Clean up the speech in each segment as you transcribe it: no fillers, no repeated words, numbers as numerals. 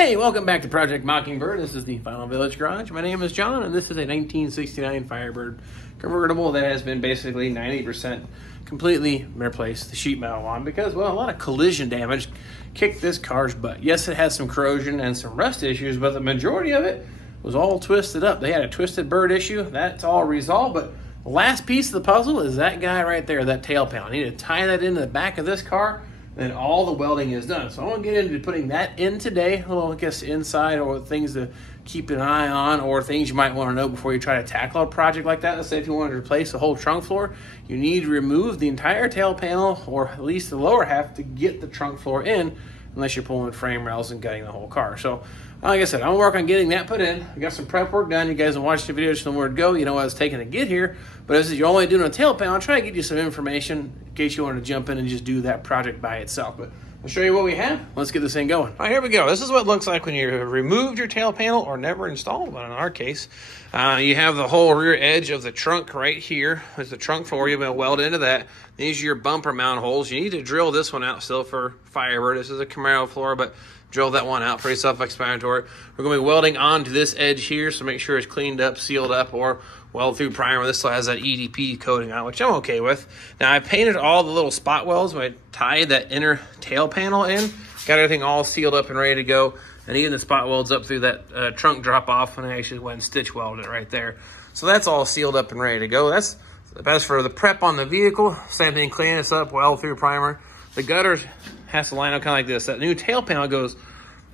Hey, welcome back to Project Mockingbird. This is the Final Village Garage. My name is John, and this is a 1969 Firebird convertible that has been basically 90% completely replaced the sheet metal on because, well, a lot of collision damage kicked this car's butt. Yes, it has some corrosion and some rust issues, but the majority of it was all twisted up. They had a twisted bird issue. That's all resolved, but the last piece of the puzzle is that guy right there, that tail panel. I need to tie that into the back of this car, then all the welding is done. So I want to get into putting that in today. A little, I guess, inside or things to keep an eye on or things you might want to know before you try to tackle a project like that. Let's say if you wanted to replace the whole trunk floor, you need to remove the entire tail panel or at least the lower half to get the trunk floor in, unless you're pulling frame rails and gutting the whole car. So like I said, I'm gonna work on getting that put in. I got some prep work done. You guys have watched the video, just know where to go. You know what it's taking to get here. But as you're only doing a tail panel, I'll try to get you some information in case you want to jump in and just do that project by itself. But I'll show you what we have. Let's get this thing going. All right, here we go. This is what it looks like when you removed your tail panel or never installed one in our case. You have the whole rear edge of the trunk right here. There's the trunk floor. You're going to weld into that. These are your bumper mount holes. You need to drill this one out still for Firebird. This is a Camaro floor, but drill that one out. Pretty self-explanatory. We're going to be welding onto this edge here, so make sure it's cleaned up, sealed up, or weld through primer. This still has that EDP coating on, which I'm okay with. Now, I painted all the little spot welds when I tied that inner tail panel in. Got everything all sealed up and ready to go. And even the spot welds up through that trunk drop off, and I actually went and stitch welded it right there. So that's all sealed up and ready to go. That's the best for the prep on the vehicle. Same thing, clean this up, weld through primer. The gutter has to line up kind of like this. That new tail panel goes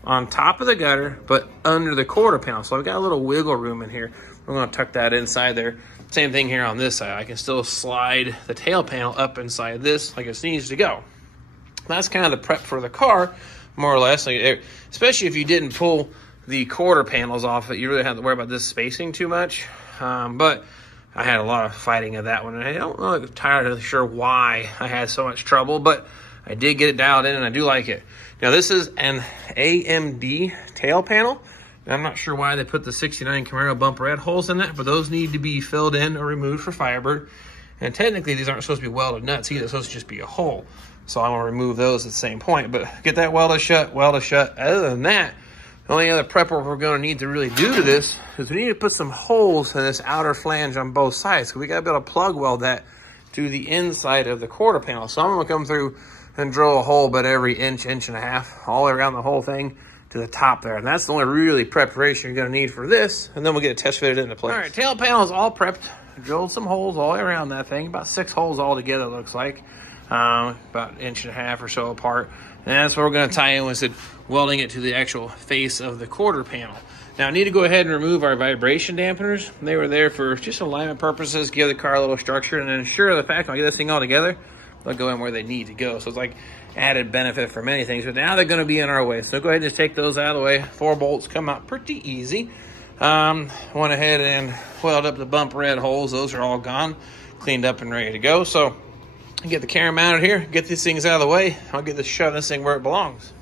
on top of the gutter, but under the quarter panel. So I've got a little wiggle room in here. We're going to tuck that inside there. Same thing here on this side. I can still slide the tail panel up inside this like it needs to go. That's kind of the prep for the car, more or less. Like, especially if you didn't pull the quarter panels off it, you really have to worry about this spacing too much. But I had a lot of fighting of that one, and I don't know entirely sure why I had so much trouble, but I did get it dialed in, and I do like it. Now, this is an AMD tail panel. I'm not sure why they put the 69 Camaro bumper head holes in that, but those need to be filled in or removed for Firebird. And technically, these aren't supposed to be welded nuts either. It's supposed to just be a hole. So I'm going to remove those at the same point. But get that welded shut, welded shut. Other than that, the only other prep work we're going to need to really do to this is we need to put some holes in this outer flange on both sides. So we got to be able to plug weld that to the inside of the quarter panel. So I'm going to come through and drill a hole about every inch, inch and a half, all the way around the whole thing to the top there. And that's the only really preparation you're going to need for this. And then we'll get it test fitted into place. All right, tail panel is all prepped. Drilled some holes all the way around that thing. About 6 holes all together, it looks like. About an inch and a half or so apart. And that's what we're going to tie in with it, welding it to the actual face of the quarter panel. Now, I need to go ahead and remove our vibration dampeners. They were there for just alignment purposes, give the car a little structure, and then ensure the fact when I get this thing all together, they'll go in where they need to go. So it's like added benefit for many things, but now they're going to be in our way. So go ahead and just take those out of the way. 4 bolts come out pretty easy. Went ahead and welded up the bumper head holes. Those are all gone, cleaned up and ready to go. So get the camera mounted here, get these things out of the way. I'll get this shoving this thing where it belongs.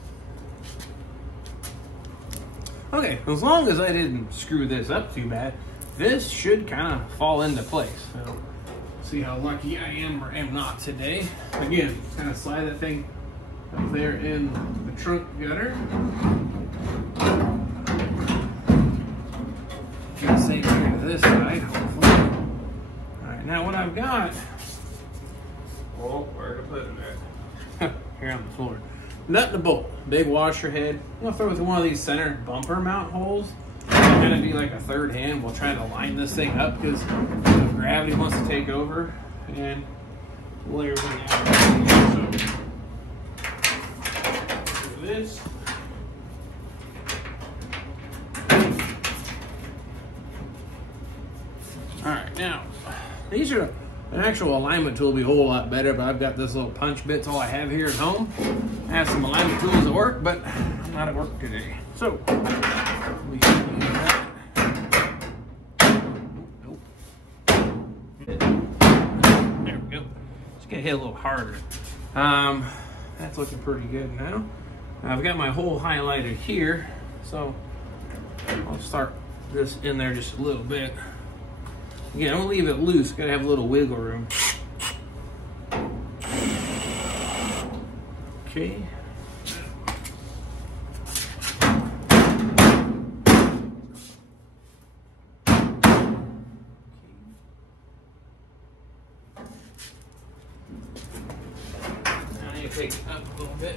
Okay, as long as I didn't screw this up too bad, this should kind of fall into place. So see how lucky I am or am not today. Again, kind of slide that thing up there in the trunk gutter. Do the same here to this side, hopefully. All right, now what I've got, oh, where to put it at? Here on the floor. Nut and a bolt, big washer head. I'm gonna throw it through one of these center bumper mount holes. It's gonna be like a third hand. We'll try to line this thing up because gravity wants to take over and lay everything out. So do this. All right, now these are an actual alignment tool. Will be a whole lot better, but I've got this little punch bit. It's all I have here at home. I have some alignment tools at work, but I'm not at work today. So we can use that. Nope. There we go. Just gonna hit a little harder. That's looking pretty good now. I've got my hole highlighted here, so I'll start this in there just a little bit. Again, I'm gonna leave it loose. Gotta have a little wiggle room. Okay. take it up a little bit.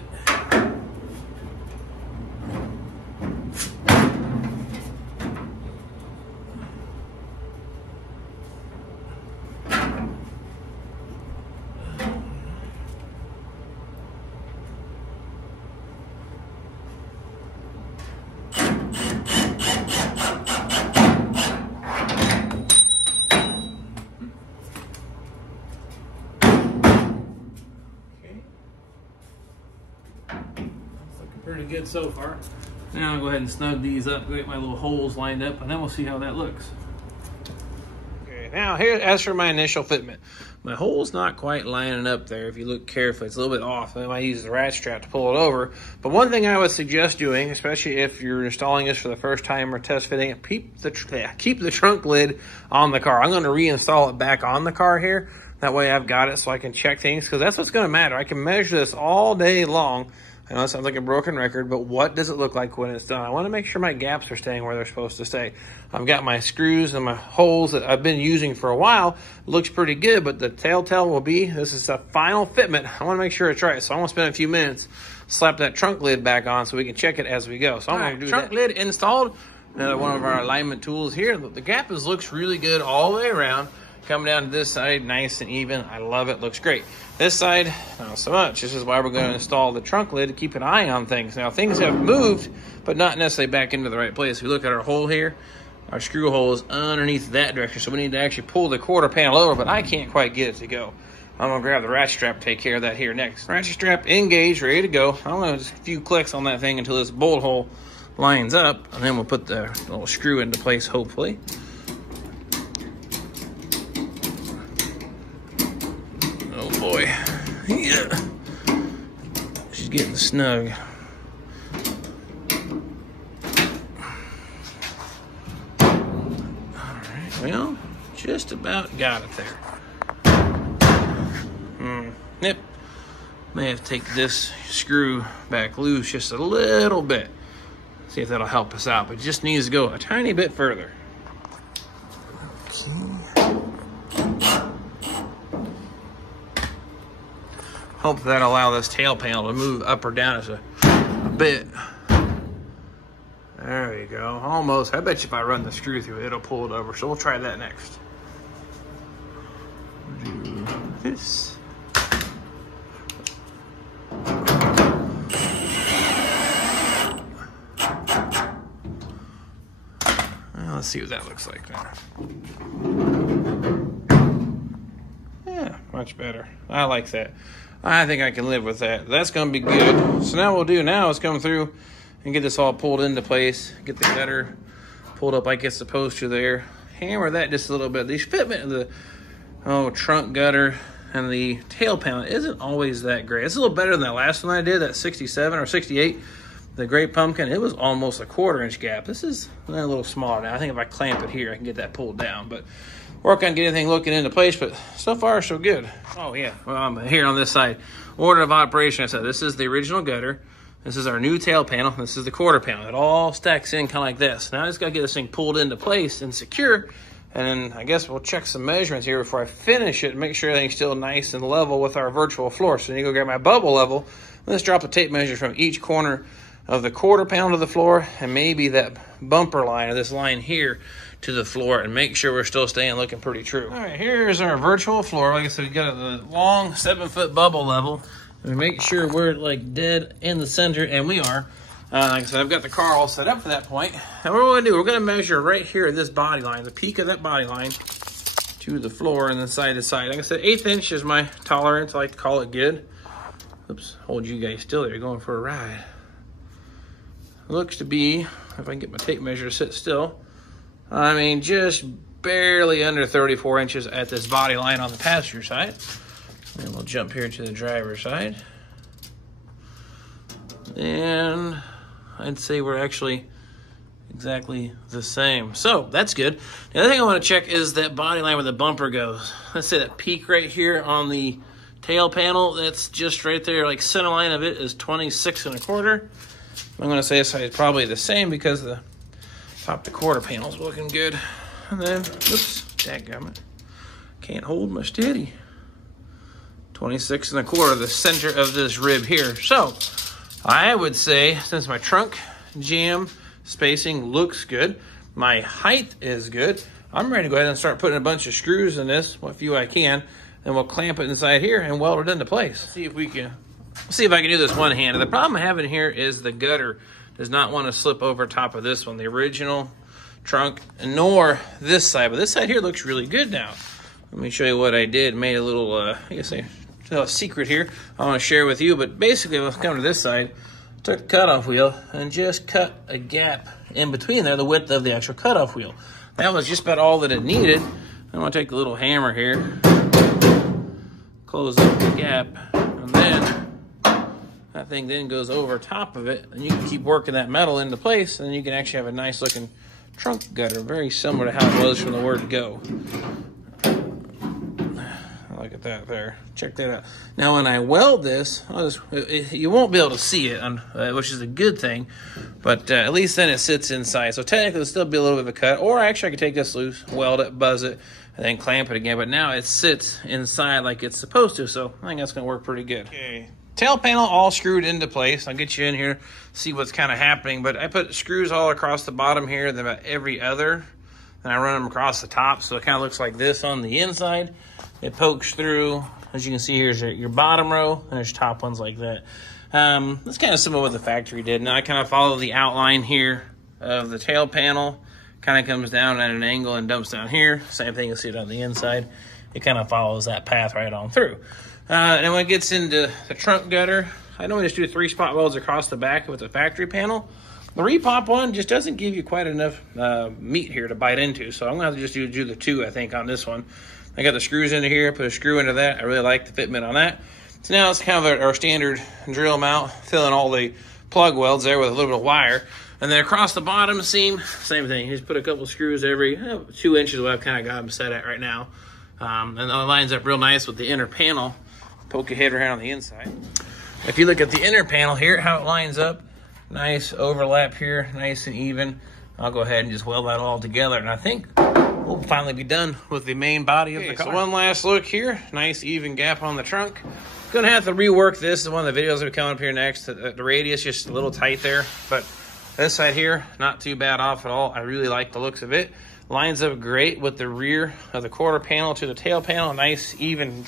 Pretty good so far. Now I'll go ahead and snug these up, get my little holes lined up, and then we'll see how that looks. Okay, now here, as for my initial fitment, my hole's not quite lining up there. If you look carefully, it's a little bit off. I might use the rat strap to pull it over. But one thing I would suggest doing, especially if you're installing this for the first time or test fitting it, keep the trunk lid on the car. I'm going to reinstall it back on the car here. That way I've got it so I can check things, because that's what's going to matter. I can measure this all day long. I know it sounds like a broken record, but what does it look like when it's done? I want to make sure my gaps are staying where they're supposed to stay. I've got my screws and my holes that I've been using for a while. It looks pretty good, but the telltale will be, this is a final fitment. I want to make sure it's right, so I'm going to spend a few minutes, slap that trunk lid back on so we can check it as we go. So I'm going to do trunk lid installed. Another one of our alignment tools here. The gap looks really good all the way around. Coming down to this side, nice and even. I love it, looks great. This side, not so much. This is why we're going to install the trunk lid to keep an eye on things. Now, things have moved, but not necessarily back into the right place. If you look at our hole here, our screw hole is underneath that direction, so we need to actually pull the quarter panel over, but I can't quite get it to go. I'm going to grab the ratchet strap, take care of that here next. Ratchet strap engaged, ready to go. I'm going to just a few clicks on that thing until this bolt hole lines up, and then we'll put the little screw into place, hopefully. Oh boy, yeah, she's getting snug. All right, well, just about got it there. Yep, may have to take this screw back loose just a little bit. See if that'll help us out, but it just needs to go a tiny bit further. Okay. Hope that'll allow this tail panel to move up or down as a bit. There you go, almost. I bet you if I run the screw through it, it'll pull it over. So we'll try that next. Do this. Well, let's see what that looks like now. Yeah, much better. I like that. I think I can live with that. That's going to be good. So now what we'll do now is come through and get this all pulled into place. Get the gutter pulled up like it's supposed to there. Hammer that just a little bit. The fitment of the trunk gutter and the tail panel isn't always that great. It's a little better than that last one I did, that 67 or 68. The Great Pumpkin, it was almost a 1/4 inch gap. This is a little smaller now. I think if I clamp it here, I can get that pulled down. But work on getting everything looking into place, but so far so good. Oh yeah, well, I'm here on this side. Order of operation, I said this is the original gutter. This is our new tail panel. This is the quarter panel. It all stacks in kind of like this. Now I just got to get this thing pulled into place and secure. And then I guess we'll check some measurements here before I finish it and make sure everything's still nice and level with our virtual floor. So I need to go grab my bubble level. Let's drop a tape measure from each corner of the quarter panel to the floor, and maybe that bumper line, or this line here, to the floor, and make sure we're still staying looking pretty true. All right, here's our virtual floor. Like I said, we got the long 7-foot bubble level. And make sure we're like dead in the center, and we are. Like I said, I've got the car all set up for that point. And what we're gonna do, we're gonna measure right here at this body line, the peak of that body line to the floor and then side to side. Like I said, 1/8 inch is my tolerance. I like to call it good. Oops, hold you guys still there, you're going for a ride. Looks to be, if I can get my tape measure to sit still, I mean, just barely under 34 inches at this body line on the passenger side. And we'll jump here to the driver's side. And I'd say we're actually exactly the same. So that's good. The other thing I want to check is that body line where the bumper goes. Let's say that peak right here on the tail panel, that's just right there, like center line of it is 26 1/4. I'm going to say this side is probably the same because the top the quarter panel is looking good. And then, oops, dadgummit, can't hold my steady. 26¼ the center of this rib here. So I would say, since my trunk jam spacing looks good, my height is good, I'm ready to go ahead and start putting a bunch of screws in this, what few I can, and we'll clamp it inside here and weld it into place. See if I can do this one handed. The problem I'm having here is the gutter does not want to slip over top of this one, the original trunk, nor this side. But this side here looks really good now. Let me show you what I did. Made a little, I guess a secret here I want to share with you. But basically, let's come to this side. Took the cutoff wheel and just cut a gap in between there, the width of the actual cutoff wheel. That was just about all that it needed. I'm going to take the little hammer here, close up the gap, and then that thing then goes over top of it, and you can keep working that metal into place, and then you can actually have a nice looking trunk gutter, very similar to how it was from the word go. Look at that there. Check that out. Now, when I weld this, you won't be able to see it, which is a good thing, but at least then it sits inside. So technically, there'll still be a little bit of a cut, or actually I could take this loose, weld it, buzz it, and then clamp it again. But now it sits inside like it's supposed to, so I think that's going to work pretty good. Okay. Tail panel all screwed into place. I'll get you in here, see what's kind of happening. But I put screws all across the bottom here, then about every other. And I run them across the top, so it kind of looks like this on the inside. It pokes through. As you can see, here's your bottom row, and there's top ones like that. That's kind of similar to what the factory did. Now I kind of follow the outline here of the tail panel. Kind of comes down at an angle and dumps down here. Same thing, you'll see it on the inside. It kind of follows that path right on through. And when it gets into the trunk gutter, I normally just do 3-spot welds across the back with the factory panel. The repop one just doesn't give you quite enough meat here to bite into, so I'm going to have to just do the 2, I think, on this one. I got the screws into here, put a screw into that. I really like the fitment on that. So now it's kind of our standard drill mount, filling all the plug welds there with a little bit of wire. And then across the bottom seam, same thing. You just put a couple screws every 2 inches, what I've kind of got them set at right now. And it lines up real nice with the inner panel. Poke your head around on the inside. If you look at the inner panel here, how it lines up, nice overlap here, nice and even. I'll go ahead and just weld that all together. And I think we'll finally be done with the main body of the car. So one last look here, nice even gap on the trunk. Gonna have to rework this. One of the videos that are coming up here next. The radius just a little tight there, but this side here, not too bad off at all. I really like the looks of it. Lines up great with the rear of the quarter panel to the tail panel. Nice even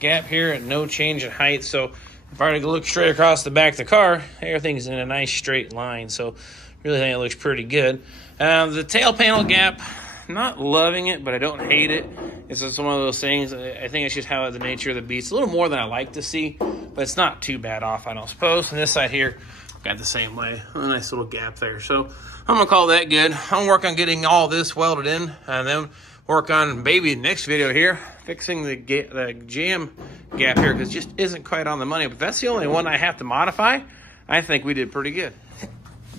gap here and no change in height. So if I were to look straight across the back of the car, everything's in a nice straight line. So really think it looks pretty good. The tail panel gap, not loving it, but I don't hate it. It's just one of those things. I think it's just how the nature of the beast. A little more than I like to see, but it's not too bad off, I don't suppose. And this side here, got the same way. A nice little gap there. So I'm going to call that good. I'm going to work on getting all this welded in, and then work on maybe next video here, fixing the jam gap here, because it just isn't quite on the money. But that's the only one I have to modify. I think we did pretty good.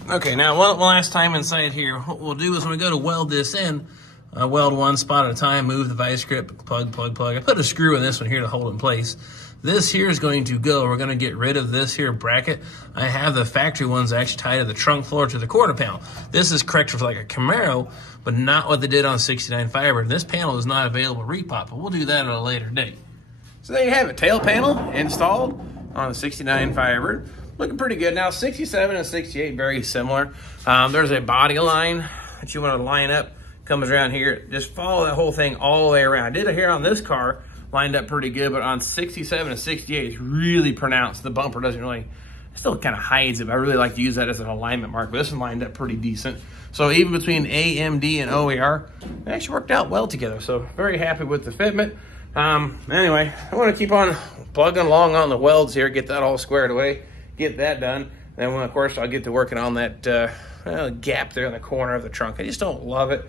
Okay, now one last time inside here, what we'll do is when we go to weld this in, weld 1 spot at a time, move the vice grip, plug. I put a screw in this one here to hold it in place. This here is going to go. We're going to get rid of this here bracket. I have the factory ones actually tied to the trunk floor to the quarter panel. This is correct for like a Camaro, but not what they did on 69 Firebird. This panel is not available repop, but we'll do that at a later date. So there you have it, tail panel installed on the 69 Firebird. Looking pretty good. Now 67 and 68, very similar. There's a body line that you want to line up, comes around here. Just follow that whole thing all the way around. I did it here on this car, lined up pretty good, but on 67 and 68, it's really pronounced. The bumper doesn't really, still kind of hides it, but I really like to use that as an alignment mark, but this one lined up pretty decent. So even between AMD and OER, it actually worked out well together. So very happy with the fitment. Anyway, I want to keep on plugging along on the welds here, get that all squared away, get that done. Then, of course, I'll get to working on that gap there in the corner of the trunk. I just don't love it.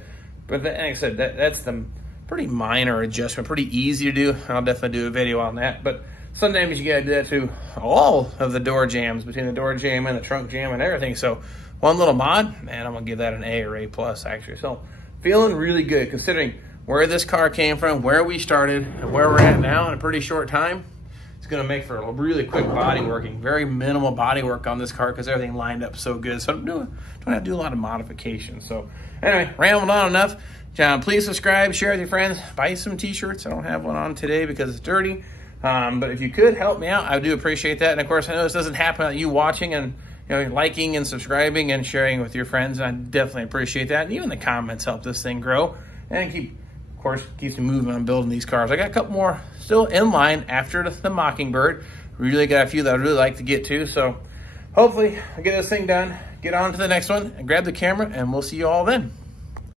But like I said, that's the pretty minor adjustment, pretty easy to do. I'll definitely do a video on that. But sometimes you gotta do that to all of the door jams, between the door jam and the trunk jam and everything. So one little mod, man, I'm gonna give that an A or A plus actually. So feeling really good considering where this car came from, where we started, and where we're at now in a pretty short time. It's gonna make for a really quick body working, very minimal body work on this car because everything lined up so good. So I don't have to do a lot of modifications. So anyway, rambled on enough. Please subscribe, share with your friends, buy some t-shirts. I don't have one on today because it's dirty. But if you could help me out, I do appreciate that. And of course, I know this doesn't happen without you watching and liking and subscribing and sharing with your friends. I definitely appreciate that. And even the comments help this thing grow and of course, keeps me moving on building these cars. I got a couple more still in line after the Mockingbird. Really got a few that I'd really like to get to. So hopefully I'll get this thing done, get on to the next one, and grab the camera, and we'll see you all then.